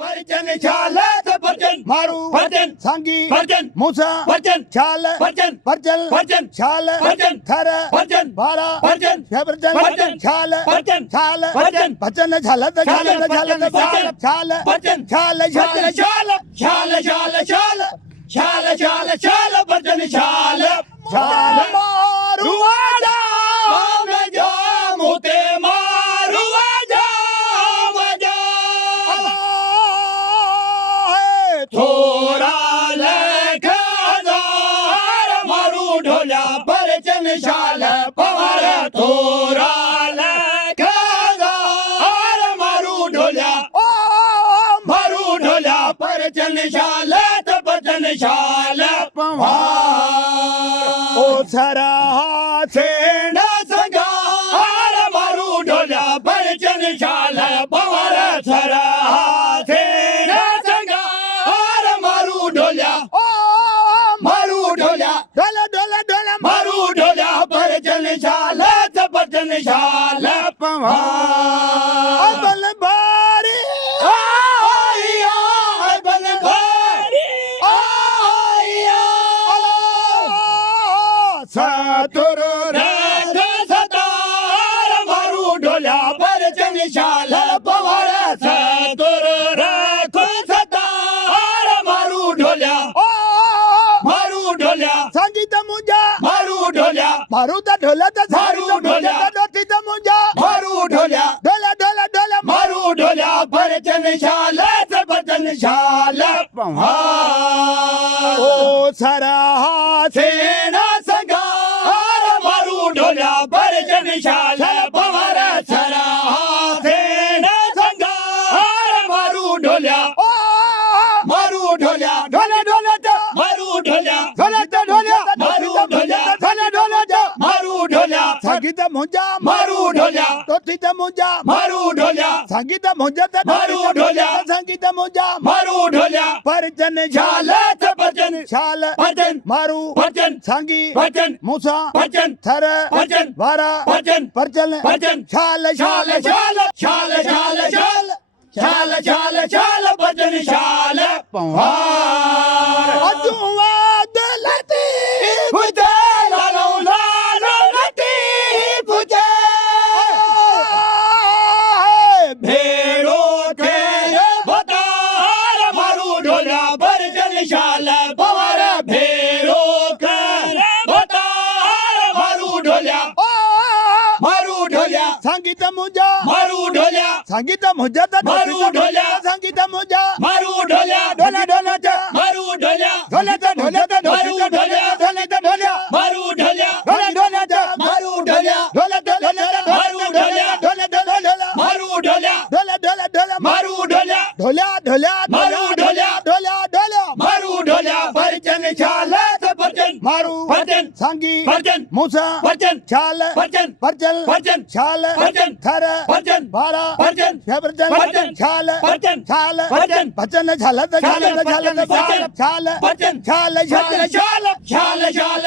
भजन शाल भजन मारू भजन सांगी भजन मूसा भजन शाल भजन परचल भजन शाल भजन थर भजन बारा भजन भजन भजन शाल भजन शाल भजन भजन शाल शाल शाल भजन शाल भजन शाल शाल शाल शाल शाल शाल शाल शाल शाल भजन शाल शाल मारू रुवाजा मजा मोते मारू आजा मजा थोरा लखदार मारू ढोल्या परचन शाल पवार थोरा लखदार मारू ढोल्या मारू ढोल्या परचन शाल भजन शाल पवार ओ सरा सेण संगार मारू ढोल्या परचन शाल पवार सरा सेण संगार मारू ढोल्या मारू ढोल्या डोला डोला डोला मारू ढोल्या परचन शाल भजन शाल पवार बल भारी आया बल भारी आया सातुर राग सतार मारू ढोल्या परचन शाल पवार सतुर राग सतार मारू ढोल्या मारू ढोल्या संगीत मुंजा मारू ढोल्या मारू द ढोला द मारू ढोल्या. डोती द मुंजा मारू ढोल्या डोला डोला डोला मारू ढोल्या परचन शाल भजन शाल पवार ओ सरा सेना संगार मारू ढोल्या परचन शाल पवार सरा सेना संगार मारू ढोल्या मारू ढोल्या डोला डोला द मारू ढोल्या डोला द ढोला मारू ढोल्या डोला डोला द मारू ढोल्या संगीत मुंजा मारू ढोल्या डोती द मुंजा मारू ढोल्या संगीत मुंजा द मारू ढोल्या. संगीत मुंजा मारू ढोल्या परचन शाल भजन शाल भजन मारू भजन सांगी भजन मूसा भजन थर भजन वारा भजन परचल भजन शाल शाल शाल शाल शाल शाल शाल शाल शाल भजन शाल पवार अजुआ दलती फुटे लालो लालो लती फुटे भेड़ो के बतार मारू ढोल्या भजन शाल पवार भेड़ो के बतार मारू ढोल्या मारू ढोल्या संगीत मुंजा मारू ढोल्या संगीत मुंजा द मारू ढोल्या. संगीत मुंजा मारू ढोल्या डोला डोला द मारू ढोल्या ढोला द ढोला द मारू ढोल्या ढोला द ढोला मारू ढोल्या डोला डोला द मारू ढोल्या ढोला द ढोला द मारू ढोल्या ढोला द ढोला मारू ढोल्या ढोला ढोला ढोला मारू ढोल्या ढोला ढोला मारू ढोल्या. ढोला ढोला मारू ढोल्या भजन शाल भजन मारू भजन सांगी भजन मूसा भजन शाल भजन परचल भजन शाल भजन थर भजन बारा भजन भजन भजन शाल भजन शाल भजन भजन झालं तर झालं तर झालं तर भजन शाल भजन शाल शाल शाल शाल शाल शाल